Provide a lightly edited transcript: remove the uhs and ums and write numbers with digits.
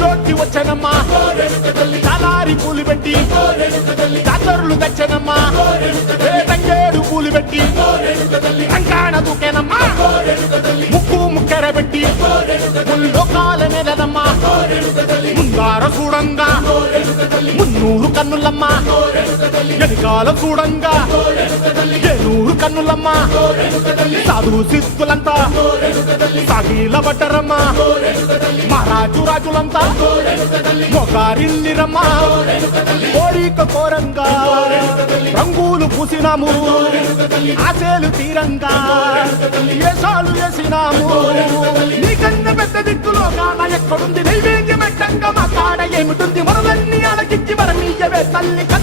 ఊళ్ళోకి వచ్చనమ్మా చాలారి పూలు పెట్టి జాతరులు తెచ్చనమ్మా తంగేడు పూలు పెట్టి రంగాణ దూకేనమ్మా ముక్కు ముక్కెర పెట్టి ముల్లోకాల నెలనమ్మా ముందార చూడంగా మున్నూరు కన్నులమ్మా వెనకాల చూడంగా ఏనూరు కన్నులమ్మా సాధు సిద్ధులంతా సాగిల పడ్డరమ్మా మహారాజు రాజులంతా మొగారిల్లిరమ్మా కోరిక కోరంగా రంగులు పూసినాము ఆశలు తీరంగా ఏసాలు వేసినాము నీకన్నా పెద్ద దిక్కులో కాన ఎక్కడుంది నైవేద్యం ఎట్టంగా మా కాడ ఏమిటుంది మనలన్నీ అలకిచ్చి వరమీయవే తల్లి కన్నా